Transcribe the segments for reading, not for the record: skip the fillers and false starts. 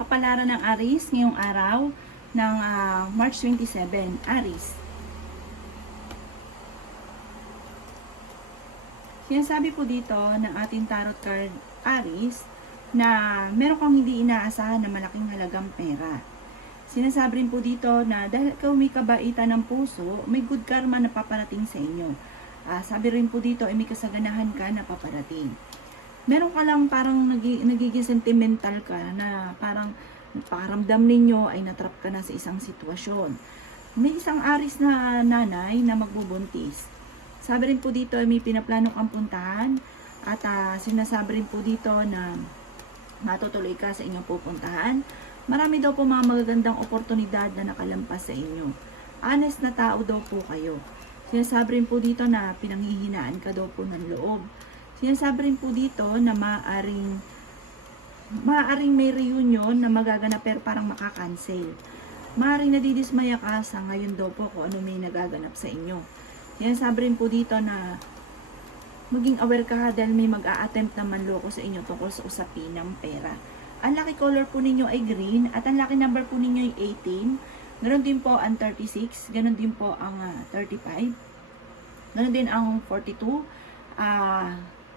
Kapalaran ng Aries ngayong araw ng March 27, Aries. Sinasabi po dito ng ating tarot card Aries na meron kang hindi inaasahan na malaking halagang pera. Sinasabi rin po dito na dahil ikaw may kabaitan ng puso, may good karma na paparating sa inyo. Sabi rin po dito ay may kasaganahan ka na paparating. Meron ka lang parang nagiging sentimental ka na parang pakiramdam ninyo ay natrap ka na sa isang sitwasyon. May isang Aries na nanay na magbubuntis. Sabi rin po dito ay may pinaplano kang puntahan at sinasabi rin po dito na matutuloy ka sa inyong pupuntahan. Marami daw po mga magagandang oportunidad na nakalampas sa inyo. Honest na tao daw po kayo. Sinasabi rin po dito na pinanghihinaan ka daw po ng loob. Sinasabi rin po dito na maaaring may reunion na magaganap pero parang makakancel. Maaaring nadidismaya ka sa ngayon daw po kung ano may nagaganap sa inyo. Sinasabi rin po dito na maging aware ka dahil may mag-a-attempt na manloko sa inyo tungkol sa usapin ng pera. Ang lucky color po ninyo ay green at ang lucky number po ninyo ay 18. Ganon din po ang 36, ganon din po ang 35. Ganon din ang 42,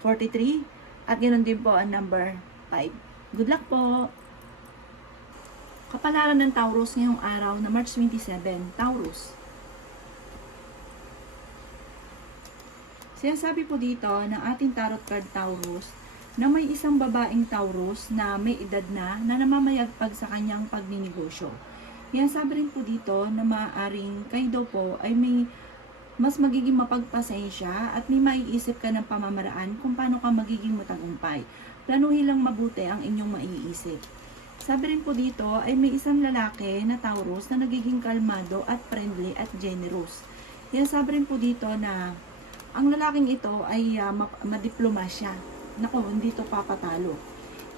43 at ganon din po ang number 5. Good luck po! Kapalaran ng Taurus ngayong araw na March 27, Taurus. Sinasabi po dito ng ating tarot card Taurus na may isang babaeng Taurus na may edad na namamayagpag sa kanyang pagninegosyo. Yan sabi rin po dito na maaaring kayo daw po ay may mas magiging mapagpasensya at may maiisip ka ng pamamaraan kung paano ka magiging matagumpay. Planuhin lang mabuti ang inyong maiisip. Sabi rin po dito ay may isang lalaki na Taurus na nagiging kalmado at friendly at generous. Yan sabi rin po dito na ang lalaking ito ay madiplomasya. Nako, hindi to papatalo.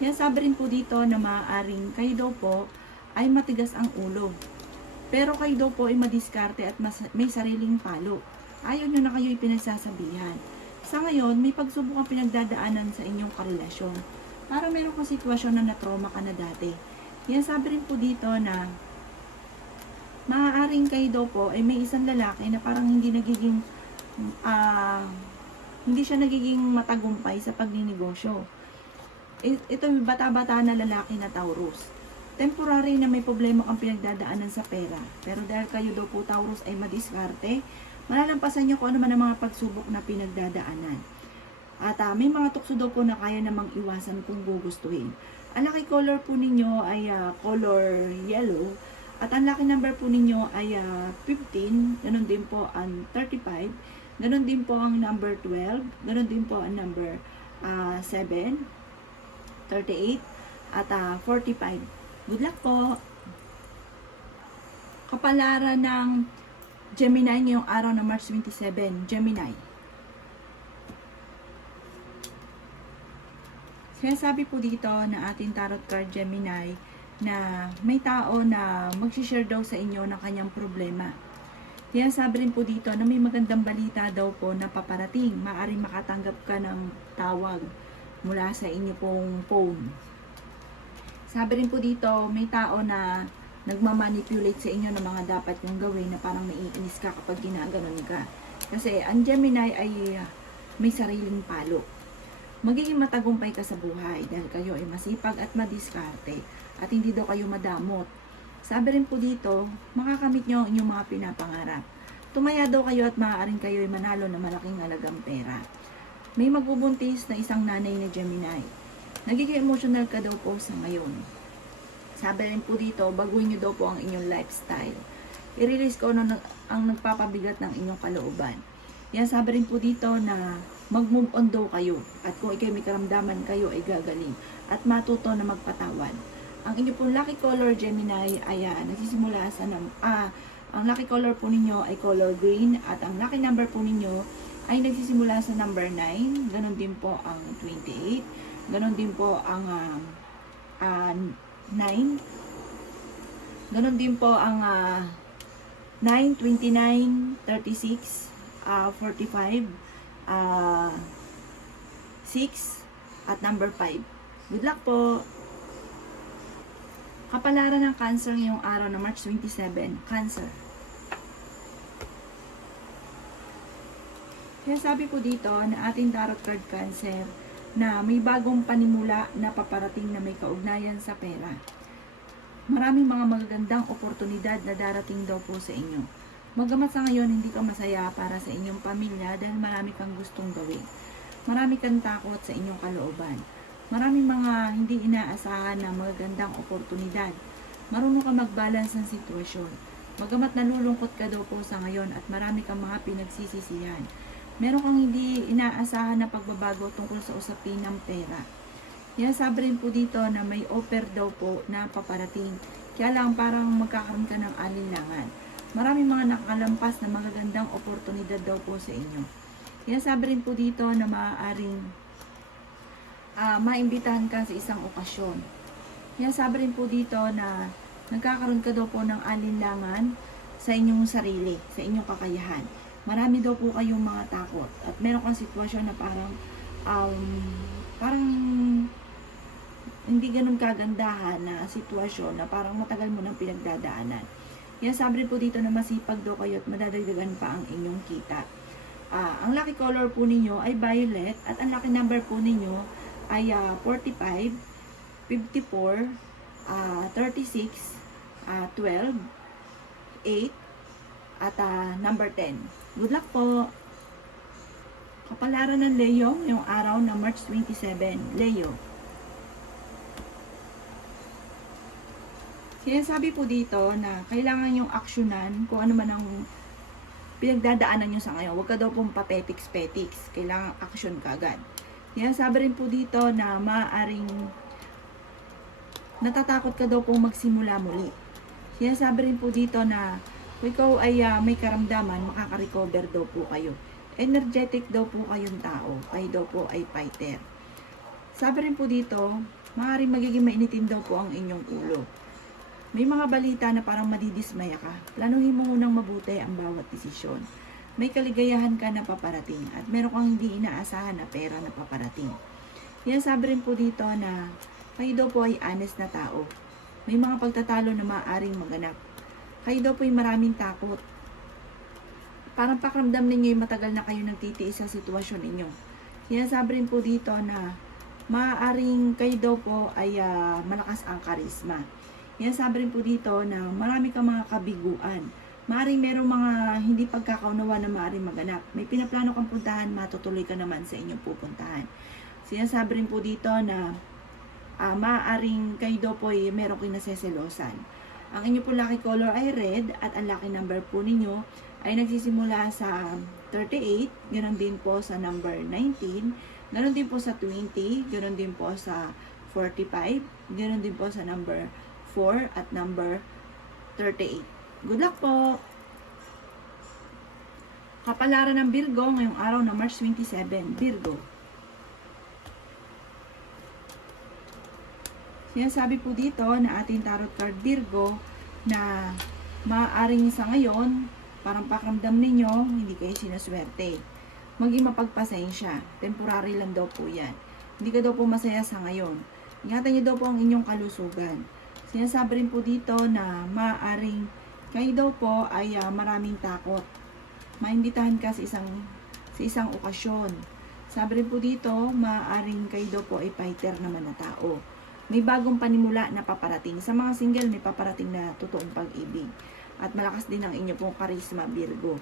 Yan sabi rin po dito na maaaring kayo daw po ay matigas ang ulo. Pero kayo daw po ay madiskarte at may sariling palo. Ayaw nyo na kayo ipinagsasabihan. Sa ngayon, may pagsubok ang pinagdadaanan sa inyong karelasyon. Para meron kang sitwasyon na natrauma ka na dati. Yan sabi rin po dito na maaaring kayo daw po ay may isang lalaki na parang hindi siya nagiging matagumpay sa pagninegosyo. Ito yung bata-bata na lalaki na Taurus. Temporary na may problema kang pinagdadaanan sa pera. Pero dahil kayo daw po Taurus ay madiskarte, malalampasan nyo kung ano man ang mga pagsubok na pinagdadaanan. At may mga tukso daw po na kaya namang iwasan kung gugustuhin. Ang lucky color po ninyo ay color yellow. At ang lucky number po ninyo ay 15. Ganon din po ang 35. Ganon din po ang number 12. Ganon din po ang number 7, 38, at 45. Good luck po! Kapalaran ng Gemini ngayong araw na March 27. Gemini. Sinasabi po dito na ating tarot card Gemini na may tao na mag-share daw sa inyo ng kanyang problema. Yan sabi rin po dito na may magandang balita daw po na paparating. Maaaring makatanggap ka ng tawag mula sa inyo pong phone. Sabi rin po dito, may tao na nagmamanipulate sa inyo ng mga dapat yung gawin na parang naiinis ka kapag ginaganon ka. Kasi ang Gemini ay may sariling palo. Magiging matagumpay ka sa buhay dahil kayo ay masipag at madiskarte at hindi daw kayo madamot. Sabi rin po dito, makakamit nyo ang inyong mga pinapangarap. Tumaya daw kayo at maaaring kayo ay manalo ng malaking halagang pera. May magbubuntis na isang nanay na Gemini. Nagiging emotional ka daw po sa ngayon. Sabi rin po dito, baguhin nyo daw po ang inyong lifestyle. I-release ko ang nagpapabigat ng inyong kalooban. Yan sabi rin po dito na mag-move on daw kayo. At kung ikay may karamdaman kayo ay gagaling. At matuto na magpatawad. Ang inyo pong lucky color Gemini ay nagsisimula sa ang lucky color po ninyo ay color green at ang lucky number po ninyo ay nagsisimula sa number 9. Ganon din po ang 28. Ganon din po ang 9. Ganon din po ang 9, 29, 36, 45, 6 at number 5. Good luck po! Kapalaran ng Cancer ngayong araw na March 27, Cancer. Kaya sabi ko dito na ating tarot card Cancer na may bagong panimula na paparating na may kaugnayan sa pera. Maraming mga magagandang oportunidad na darating daw po sa inyo. Magamat sa ngayon hindi ka masaya para sa inyong pamilya dahil marami kang gustong gawin. Marami kang takot sa inyong kalooban. Maraming mga hindi inaasahan na magagandang oportunidad. Marunong ka mag-balance ng sitwasyon. Bagamat nalulungkot ka daw po sa ngayon at marami kang mga pinagsisisihan. Meron kang hindi inaasahan na pagbabago tungkol sa usapin ng pera. Kaya sabi rin po dito na may offer daw po na paparating. Kaya lang parang magkakaroon ka ng alinlangan. Maraming mga nakalampas na magagandang oportunidad daw po sa inyo. Kaya sabi rin po dito na maaaring maimbitahan ka sa isang okasyon. Kaya sabi rin po dito na nagkakaroon ka daw po ng alinlangan sa inyong sarili, sa inyong kakayahan. Marami daw po kayong mga takot at meron kang sitwasyon na parang hindi ganun kagandahan na sitwasyon na parang matagal mo nang pinagdadaanan. Kaya sabi rin po dito na masipag daw kayo at madadagdagan pa ang inyong kita. Ang lucky color po ninyo ay violet at ang lucky number po ninyo ay 45, 54, 36, 12, 8, at number 10. Good luck po! Kapalaran ng Leo ngayong araw na March 27. Leo. Kaya sabi po dito na kailangan yung aksyonan kung ano man ang pinagdadaanan nyo sa ngayon. Huwag ka daw pong papetiks-petiks. Kailangan aksyon ka agad. Kaya sabi rin po dito na maaaring natatakot ka daw pong magsimula muli. Kaya sabi rin po dito na kung ikaw ay may karamdaman, makaka-recover daw po kayo. Energetic daw po kayong tao. Kayo daw po ay fighter. Sabi rin po dito, maaaring magiging mainitin daw po ang inyong ulo. May mga balita na parang madidismaya ka. Planuhin mo munang mabuti ang bawat desisyon. May kaligayahan ka na paparating at meron kang hindi inaasahan na pera na paparating. Kaya sabi rin po dito na kayo daw po ay honest na tao. May mga pagtatalo na maaaring maganap. Kayo daw po ay maraming takot. Parang pakiramdam ninyo ay matagal na kayo nagtitiis sa sitwasyon ninyo. Kaya sabi rin po dito na maaaring kayo daw po ay malakas ang karisma. Kaya sabi rin po dito na marami kang mga kabiguan. Maaaring merong mga hindi pagkakaunawa na maaaring maganap. May pinaplano kang puntahan, matutuloy ka naman sa inyong pupuntahan. Sinasabi rin po dito na maaaring kayo daw po ay merong kinaseselosan. Ang inyo po lucky color ay red at ang lucky number po ninyo ay nagsisimula sa 38, ganoon din po sa number 19, ganoon din po sa 20, ganoon din po sa 45, ganoon din po sa number 4 at number 38. Good luck po! Kapalaran ng Virgo ngayong araw na March 27. Virgo. Sinasabi po dito na ating tarot card Virgo na maaaring sa ngayon, parang pakiramdam ninyo, hindi kayo sinaswerte. Maging mapagpasensya. Temporary lang daw po yan. Hindi ka daw po masaya sa ngayon. Ingatan niyo daw po ang inyong kalusugan. Sinasabi rin po dito na maaaring kayo daw po ay maraming takot. Maimbitahan ka sa isang okasyon. Sabi rin po dito, maaaring kayo daw po ay fighter naman na tao. May bagong panimula na paparating. Sa mga single, may paparating na totoong pag-ibig. At malakas din ang inyo pong karisma, Virgo.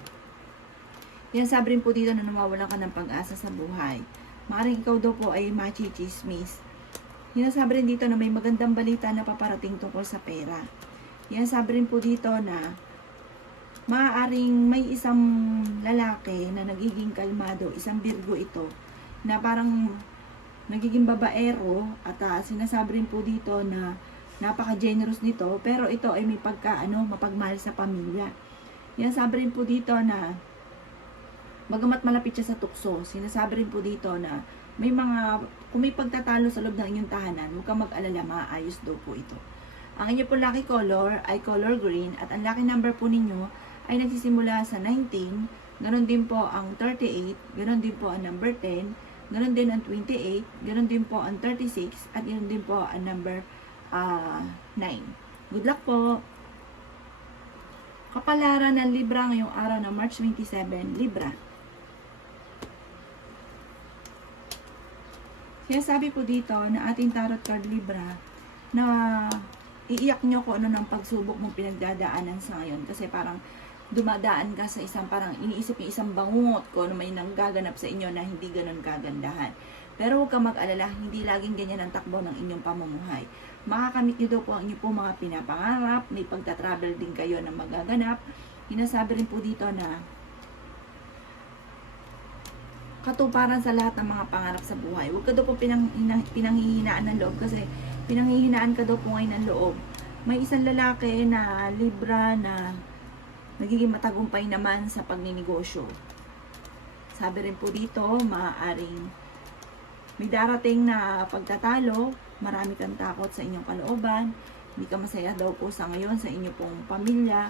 Yan sabi rin po dito na nawawalan ka ng pag-asa sa buhay. Maaaring ikaw daw po ay machi-chismis. Yan sabi rin dito na may magandang balita na paparating tungkol sa pera. Yan sabi rin po dito na maaaring may isang lalaki na nagiging kalmado, isang Virgo ito, na parang nagiging babaero at sinasabi rin po dito na napaka-generous nito, pero ito ay may mapagmahal sa pamilya. Yan sabi rin po dito na bagamat malapit siya sa tukso, sinasabi rin po dito na kung may pagtatalo sa loob ng inyong tahanan, huwag kang mag-alala, maayos daw po ito. Ang inyo po lucky color ay color green at ang lucky number po ninyo ay nagsisimula sa 19, ganoon din po ang 38, ganoon din po ang number 10, ganoon din ang 28, ganoon din po ang 36, at ganoon din po ang number 9. Good luck po! Kapalaran ng Libra ngayong araw na March 27, Libra. Kaya sabi po dito na ating tarot card Libra na iiyak nyo kung ano ng pagsubok mong pinagdadaanan sa ngayon. Kasi parang dumadaan ka sa isang parang iniisip yung isang bangungot kung ano may nanggaganap sa inyo na hindi ganun kagandahan. Pero huwag kang mag-alala, hindi laging ganyan ang takbo ng inyong pamumuhay. Makakamit nyo daw po ang inyong po mga pinapangarap, may pagta-travel din kayo na magaganap. Hinasabi rin po dito na katuparan sa lahat ng mga pangarap sa buhay. Huwag ka daw po pinanghihinaan ng loob kasi pinanghihinaan ka daw po ngayon ng loob. May isang lalaki na Libra na nagiging matagumpay naman sa pagninegosyo. Sabi rin po dito, maaaring may darating na pagtatalo, marami kang takot sa inyong kalooban, hindi ka masaya daw po sa ngayon sa inyong pong pamilya,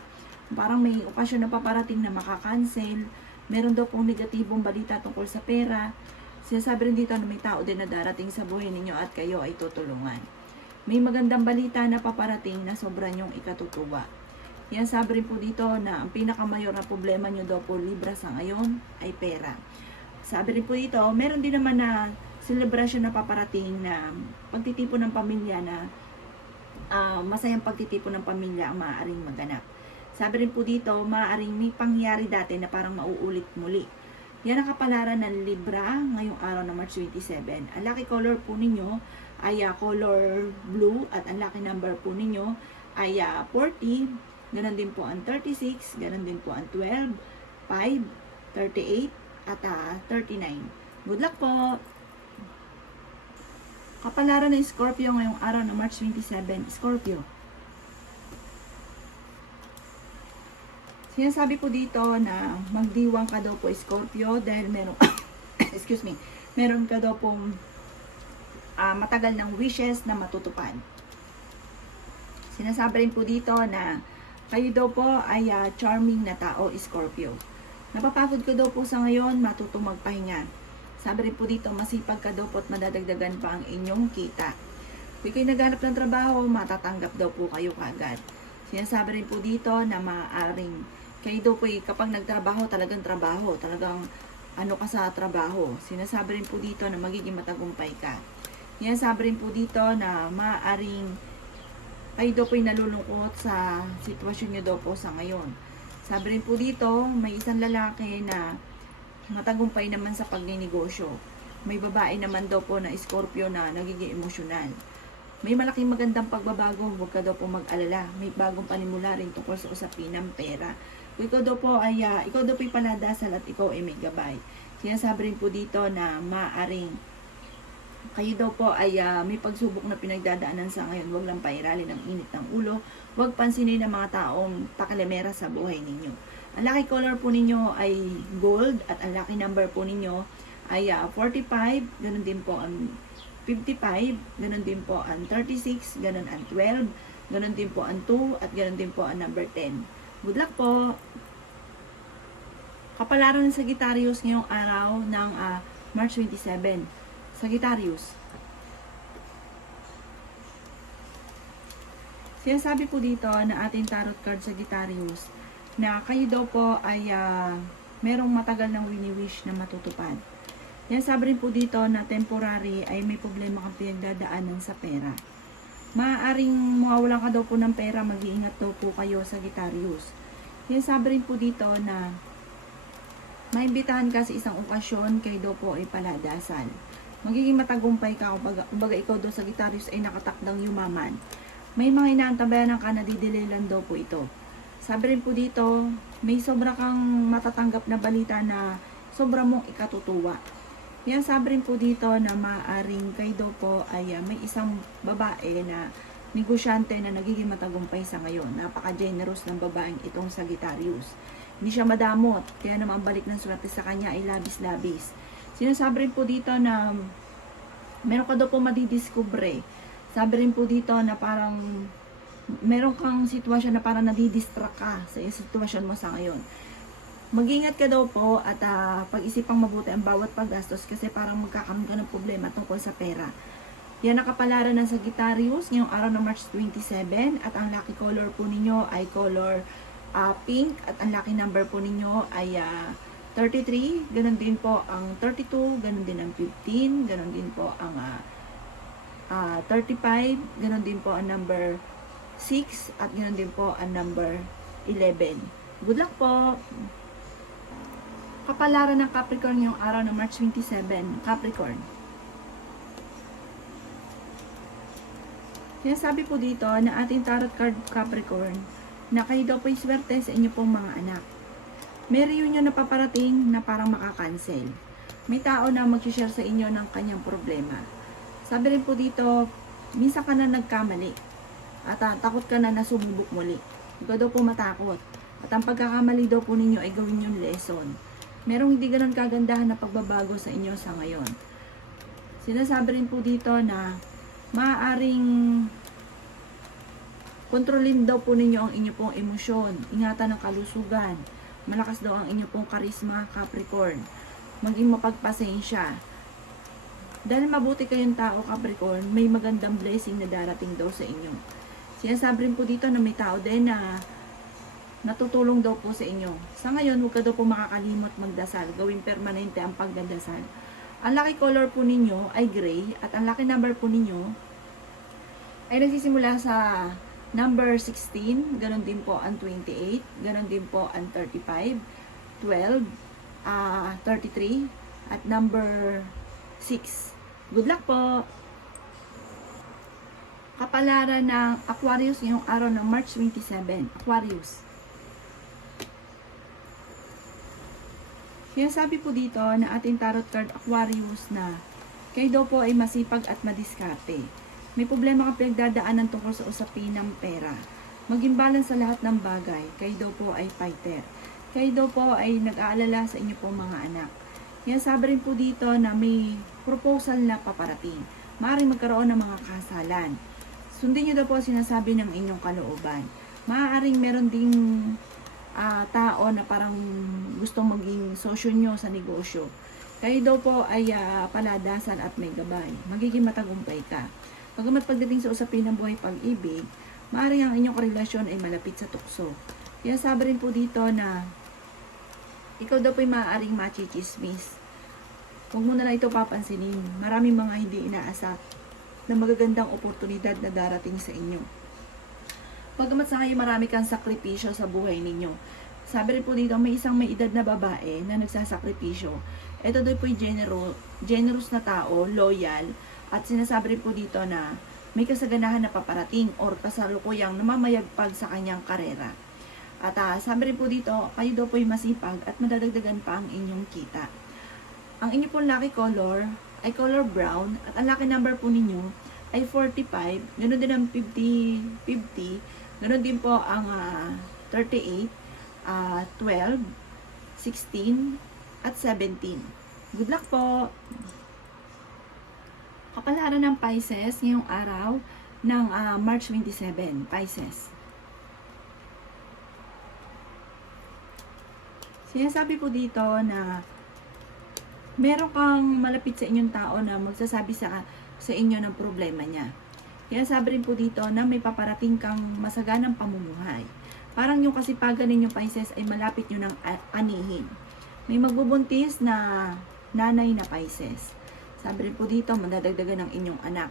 parang may okasyon na paparating na makakancel, meron daw pong negatibong balita tungkol sa pera. Sinasabi rin dito na may tao din na darating sa buhay ninyo at kayo ay tutulungan. May magandang balita na paparating na sobrang yung ikatutuwa. Yan, sabi rin po dito na ang pinakamayor na problema nyo daw po Libra sa ngayon ay pera. Sabi rin po dito, meron din naman na celebration na paparating na pagtitipon ng pamilya na masayang pagtitipon ng pamilya ang maaaring maganap. Sabi rin po dito, maaaring may pangyari dati na parang mauulit muli. Yan ang kapalaran ng Libra ngayong araw na March 27. Ang lucky color po ninyo ay color blue at ang lucky number po ninyo ay 40, ganun din po ang 36, ganun din po ang 12, 5, 38 at 39. Good luck po! Kapalaran ng Scorpio ngayong araw ng March 27, Scorpio. Sinasabi po dito na magdiwang ka daw po Scorpio dahil meron excuse me, meron ka daw pong matagal ng wishes na matutupad. Sinasabi rin po dito na kayo daw po ay charming na tao Scorpio. Napapagod ka daw po sa ngayon, matutong magpahinga. Sabi rin po dito, masipag ka daw po at madadagdagan pa ang inyong kita. Kung kayo naghanap ng trabaho, matatanggap daw po kayo kagad. Sinasabi rin po dito na maaaring kayo daw po kapag nagtrabaho, talagang ano ka sa trabaho. Sinasabi rin po dito na magiging matagumpay ka. Sinasabi rin po dito na maaaring kayo daw po nalulungkot sa sitwasyon nyo daw po sa ngayon. Sabi rin po dito, may isang lalaki na matagumpay naman sa pagninegosyo. May babae naman daw po na Scorpio na nagiging emosyonal. May malaking magandang pagbabago, huwag ka daw po mag-alala. May bagong panimula rin tungkol sa usapin ng pera. Kung ikaw daw po ay paladasal at ikaw ay may gabay. Sinasabi rin po dito na maaring kayo daw po ay may pagsubok na pinagdadaanan sa ngayon. Huwag lang pairalin ng init ng ulo. Huwag pansinin ng mga taong takalemera sa buhay ninyo. Ang lucky color po ninyo ay gold at ang lucky number po ninyo ay 45, ganun din po ang 55, ganun din po ang 36, ganun ang 12, ganun din po ang 2, at ganun din po ang number 10. Good luck po! Kapalaran ng Sagittarius ngayong araw ng March 27. Sagittarius. Sinasabi po dito na ating tarot card Sagittarius na kayo daw po ay merong matagal ng wini-wish na matutupad. Yan, sabi rin po dito na temporary ay may problema kang pinagdadaanan sa pera. Maaaring mawawalan ka daw po ng pera, mag-iingat daw po kayo sa Sagittarius. Yan, sabi rin po dito na maimbitahan ka sa isang okasyon, kayo daw po ay paladasal. Magiging matagumpay ka, kumbaga ikaw daw sa Sagittarius ay nakatakdang yumaman. May mga inaantabayanan ka na didilelan daw po ito. Sabi rin po dito, may sobra kang matatanggap na balita na sobra mong ikatutuwa. Yan, sabi rin po dito na maaaring kayo daw po ay may isang babae na negosyante na nagiging matagumpay sa ngayon. Napaka-generous ng babaeng itong Sagittarius. Hindi siya madamot, kaya naman balik ng swerte sa kanya ay labis-labis. Sinasabi rin po dito na meron ka daw po madidiskubre. Sabi rin po dito na parang meron kang sitwasyon na parang nadidistract ka sa sitwasyon mo sa ngayon. Mag-ingat ka daw po at pag-isipang mabuti ang bawat paggastos kasi parang magkakaroon ka ng problema tungkol sa pera. Yan nakapalaran ng Sagittarius ngayong araw ng March 27 at ang lucky color po ninyo ay color pink at ang lucky number po ninyo ay 33, ganun din po ang 32, ganun din ang 15, ganun din po ang 35, ganun din po ang number 6 at ganun din po ang number 11. Good luck po! Kapalaran ng Capricorn ngayong araw ng March 27, Capricorn. Kaya sabi po dito na ating tarot card Capricorn na kayo daw po'y swerte sa inyo pong mga anak. May reunion na paparating na parang makakancel. May tao na mag-share sa inyo ng kanyang problema. Sabi rin po dito, minsan ka na nagkamali at takot ka na sumubok muli. Huwag daw po matakot. At ang pagkakamali daw po ninyo ay gawin yung lesson. Merong hindi ganun kagandahan na pagbabago sa inyo sa ngayon. Sinasabi rin po dito na maaaring kontrolin daw po ninyo ang inyo pong emosyon, ingatan ng kalusugan, malakas daw ang inyo pong karisma, Capricorn, maging mapagpasensya. Dahil mabuti kayong tao, Capricorn, may magandang blessing na darating daw sa inyo. Sinasabi rin po dito na may tao din na natutulong daw po sa inyo. Sa ngayon, huwag ka daw po makakalimot magdasal, gawing permanente ang pagdadasal. Ang lucky color po ninyo ay gray at ang lucky number po ninyo ay nagsisimula sa number 16, ganun din po ang 28, ganun din po ang 35, 12, 33, at number 6. Good luck po! Kapalaran ng Aquarius ngayong araw ng March 27, Aquarius. Kaya sabi po dito na ating tarot card Aquarius na kayo daw po ay masipag at madiskarte. May problema ka pinagdadaanan tungkol sa usapin ng pera. Maging balance sa lahat ng bagay. Kayo daw po ay fighter. Kayo daw po ay nag-aalala sa inyo po mga anak. Kaya sabi rin po dito na may proposal na paparating. Maaaring magkaroon ng mga kasalan. Sundin nyo daw po sinasabi ng inyong kalooban. Maaaring meron ding tao na parang gustong maging sosyo nyo sa negosyo. Kayo daw po ay paladasal at may gabay. Magiging matagumpay ka. Pagamat pagdating sa usapin ng buhay pag-ibig, maaaring ang inyong relasyon ay malapit sa tukso. Kaya sabi rin po dito na ikaw daw po ay maaaring machichismis. Huwag mo na lang ito papansinin. Maraming mga hindi inaasap na magagandang oportunidad na darating sa inyo. Pagamat sa ngayon marami kang sakripisyo sa buhay ninyo. Sabi rin po dito, may isang may edad na babae na nagsasakripisyo. Ito daw po ay generous na tao, loyal, at sinasabi rin po dito na may kasaganahan na paparating or kasalukuyang namamayagpag sa kanyang karera. At sabi rin po dito, kayo daw po ay masipag at madadagdagan pa ang inyong kita. Ang inyo pong lucky color ay color brown at ang lucky number po ninyo ay 45, ganoon din ang 50, ganoon din po ang 38, 12, 16, at 17. Good luck po! Kapalaran ng Pisces ngayong araw ng March 27, Pisces. Sinasabi po dito na meron kang malapit sa inyong tao na magsasabi sa inyo ng problema niya. Kaya sabi rin po dito na may paparating kang masaganang pamumuhay. Parang yung kasipagan ninyo Pisces ay malapit nyo ng anihin. May magbubuntis na nanay na Pisces. Sabi rin po dito, madadagdagan ng inyong anak.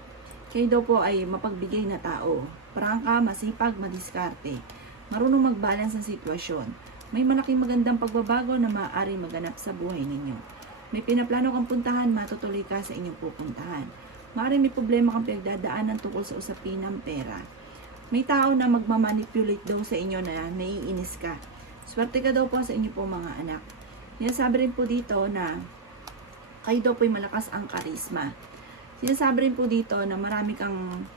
Kayo daw po ay mapagbigay na tao. Prangka, masipag, madiskarte. Marunong mag-balance ang sitwasyon. May malaking magandang pagbabago na maaari maganap sa buhay ninyo. May pinaplano kang puntahan, matutuloy ka sa inyong pupuntahan. Maaari may problema kang pinagdadaanan tungkol sa usapin ng pera. May tao na magmamanipulate daw sa inyo na naiinis ka. Swerte ka daw po sa inyo po mga anak. Sinasabi rin po dito na kayo daw po ay malakas ang karisma. Sinasabi rin po dito na marami kang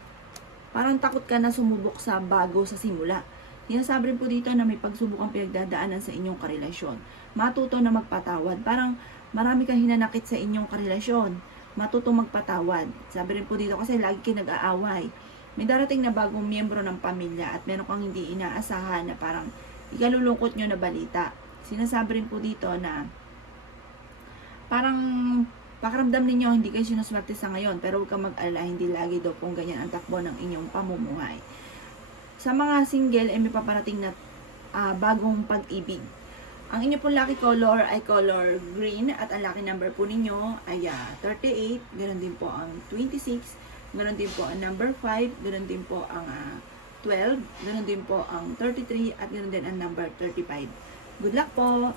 parang takot ka na sumubok sa bago sa simula. Sinasabi rin po dito na may pagsubok ang pinagdadaanan sa inyong karelasyon. Matuto na magpatawad. Parang marami kang hinanakit sa inyong karelasyon. Matuto magpatawad. Sabi rin po dito kasi lagi kayo nag-aaway. May darating na bagong miyembro ng pamilya at meron kang hindi inaasahan na parang ikalulungkot nyo na balita. Sinasabi rin po dito na parang Pakiramdam ninyo, hindi kayo sinuswerte sa ngayon, pero huwag kang mag-alala, hindi lagi daw pong ganyan ang takbo ng inyong pamumuhay. Sa mga single, may paparating na bagong pag-ibig. Ang inyo pong lucky color ay color green at ang lucky number po ninyo ay 38, ganoon din po ang 26, ganoon din po ang number 5, ganoon din po ang 12, ganoon din po ang 33 at ganoon din ang number 35. Good luck po!